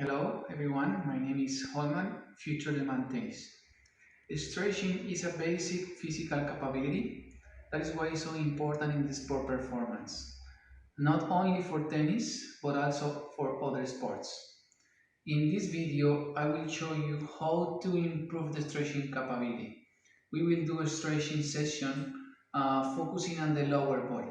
Hello everyone, my name is Hollman, future demand tennis. Stretching is a basic physical capability. That is why it's so important in the sport performance. Not only for tennis, but also for other sports. In this video, I will show you how to improve the stretching capability. We will do a stretching session focusing on the lower body.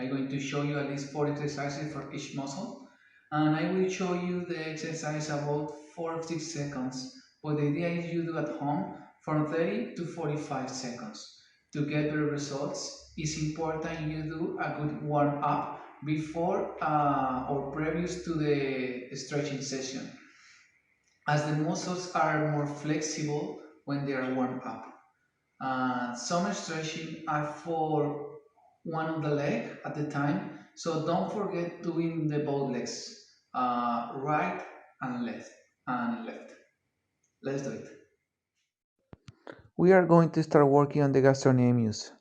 I'm going to show you at least 4 exercises for each muscle, and I will show you the exercise about 4 or 6 seconds, but the idea is you do at home from 30 to 45 seconds. To get better results, it's important you do a good warm up before or previous to the stretching session, as the muscles are more flexible when they are warmed up. Some stretching are for one of the leg at the time, so don't forget doing the both legs, right and left and left. Let's do it. We are going to start working on the gastrocnemius.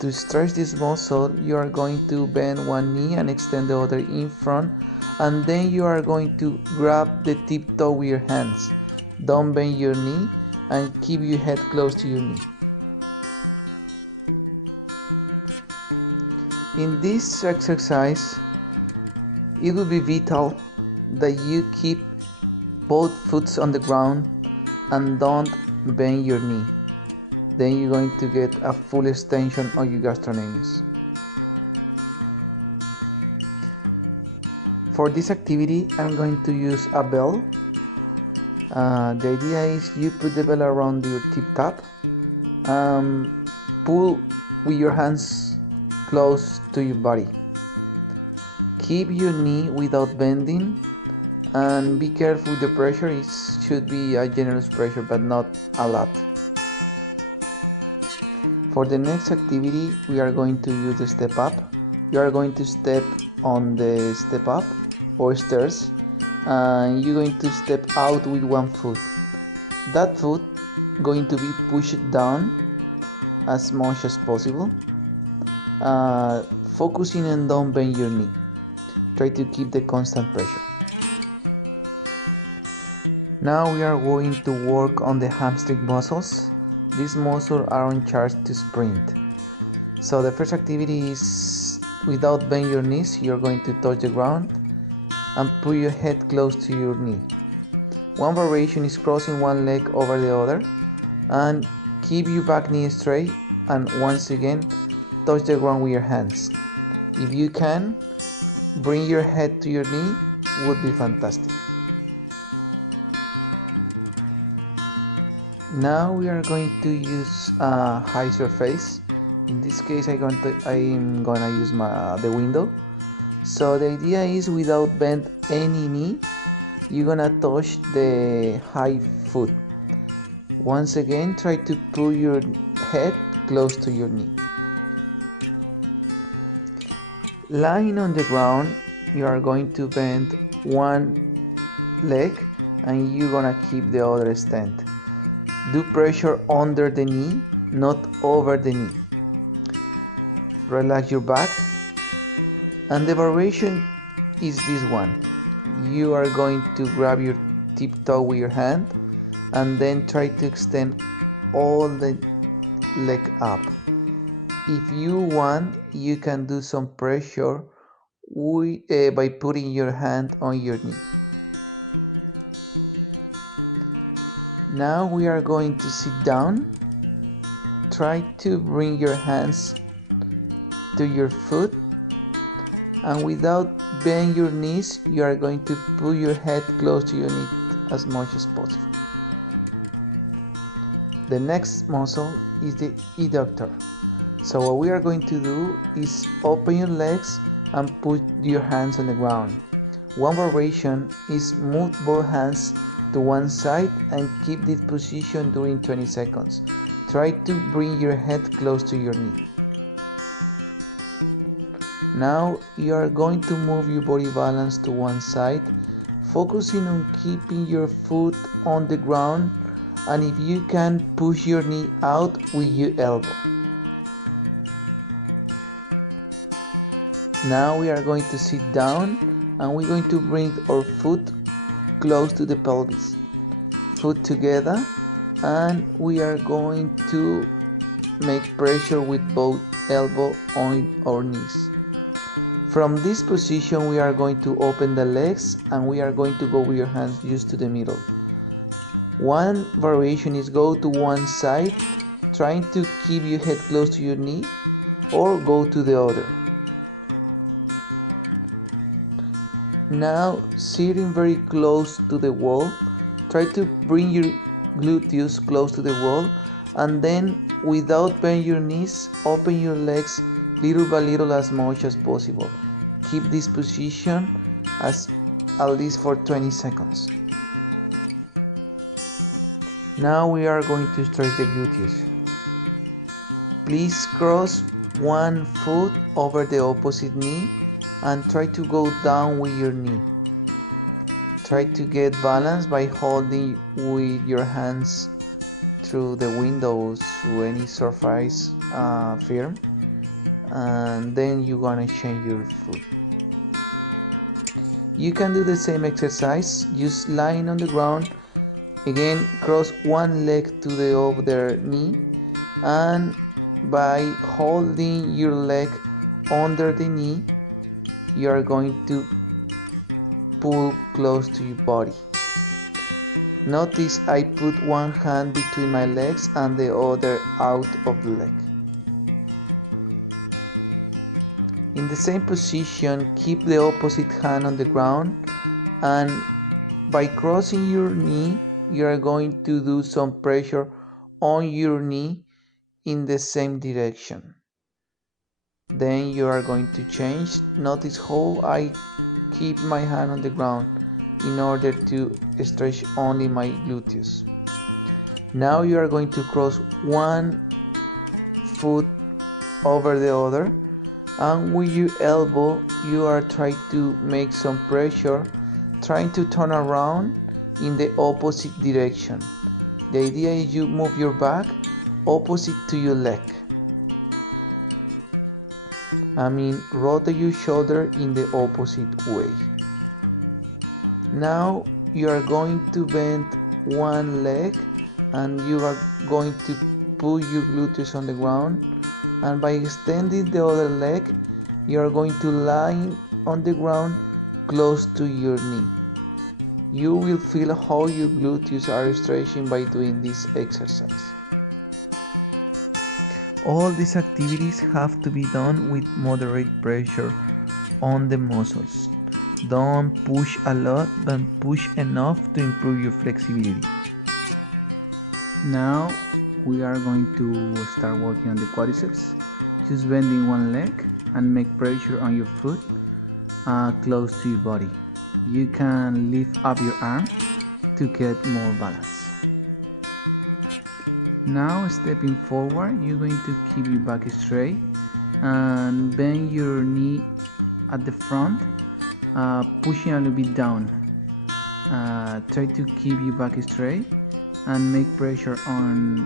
To stretch this muscle, you are going to bend one knee and extend the other in front, and then you are going to grab the tip toe with your hands. Don't bend your knee and keep your head close to your knee. In this exercise, it will be vital that you keep both foot on the ground and don't bend your knee. Then you're going to get a full extension of your gastrocnemius. For this activity, I'm going to use a bell. The idea is you put the bell around your tip top, pull with your hands close to your body. Keep your knee without bending, and be careful with the pressure. It should be a generous pressure, but not a lot. For the next activity, we are going to use the step up. You are going to step on the step up or stairs, and you're going to step out with one foot. That foot going to be pushed down as much as possible, focusing on don't bend your knee. Try to keep the constant pressure. Now we are going to work on the hamstring muscles. These muscles are in charge to sprint. So the first activity is without bending your knees. You're going to touch the ground and put your head close to your knee. One variation is crossing one leg over the other, and keep your back knee straight, and once again touch the ground with your hands. If you can, bring your head to your knee, would be fantastic. Now we are going to use a high surface. In this case I'm gonna use the window. So the idea is without bend any knee, you're gonna touch the high foot. Once again, try to pull your head close to your knee. Lying on the ground, you are going to bend one leg and you're gonna keep the other extend. Do pressure under the knee, not over the knee. Relax your back, and the variation is this one. You are going to grab your tip toe with your hand and then try to extend all the leg up. If you want, you can do some pressure by putting your hand on your knee. Now we are going to sit down. Try to bring your hands to your foot, and without bending your knees, you are going to put your head close to your knee as much as possible. The next muscle is the adductor. So what we are going to do is open your legs and put your hands on the ground. One variation is move both hands to one side and keep this position during 20 seconds. Try to bring your head close to your knee. Now you are going to move your body balance to one side, focusing on keeping your foot on the ground, and if you can, push your knee out with your elbow. Now we are going to sit down and we're going to bring our foot close to the pelvis, foot together, and we are going to make pressure with both elbow on our knees. From this position we are going to open the legs and we are going to go with your hands just to the middle. One variation is go to one side, trying to keep your head close to your knee, or go to the other. Now, sitting very close to the wall, try to bring your gluteus close to the wall, and then without bending your knees, open your legs little by little as much as possible. Keep this position as at least for 20 seconds. Now we are going to stretch the gluteus. Please cross one foot over the opposite knee and try to go down with your knee. Try to get balance by holding with your hands through the windows, through any surface firm, and then you're gonna change your foot. You can do the same exercise, just lying on the ground. Again, cross one leg to the other knee, and by holding your leg under the knee, you are going to pull close to your body. Notice I put one hand between my legs and the other out of the leg. In the same position, keep the opposite hand on the ground, and by crossing your knee, you are going to do some pressure on your knee in the same direction. Then you are going to change. Notice how I keep my hand on the ground in order to stretch only my gluteus. Now you are going to cross one foot over the other, and with your elbow you are trying to make some pressure, trying to turn around in the opposite direction. The idea is you move your back opposite to your leg. Rotate your shoulder in the opposite way. Now you are going to bend one leg and you are going to put your gluteus on the ground, and by extending the other leg you are going to lie on the ground close to your knee. You will feel how your gluteus are stretching by doing this exercise. All these activities have to be done with moderate pressure on the muscles. Don't push a lot, but push enough to improve your flexibility. Now we are going to start working on the quadriceps. Just bending one leg and make pressure on your foot close to your body. You can lift up your arm to get more balance. Now stepping forward, you're going to keep your back straight and bend your knee at the front, pushing a little bit down. Try to keep your back straight and make pressure in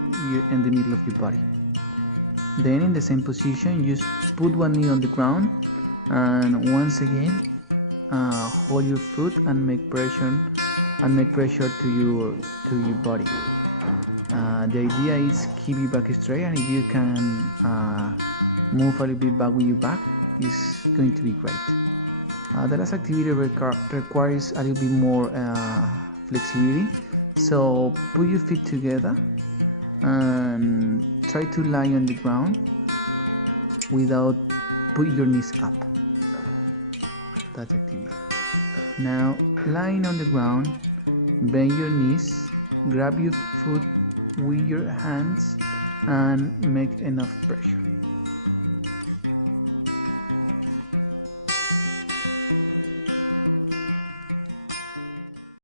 the middle of your body. Then in the same position, just put one knee on the ground and once again hold your foot and make pressure to your body. The idea is keep your back straight, and if you can move a little bit back with your back, it's going to be great. The last activity requires a little bit more flexibility, so put your feet together and try to lie on the ground without putting your knees up. That's activity. Now lying on the ground, bend your knees, grab your foot with your hands and make enough pressure.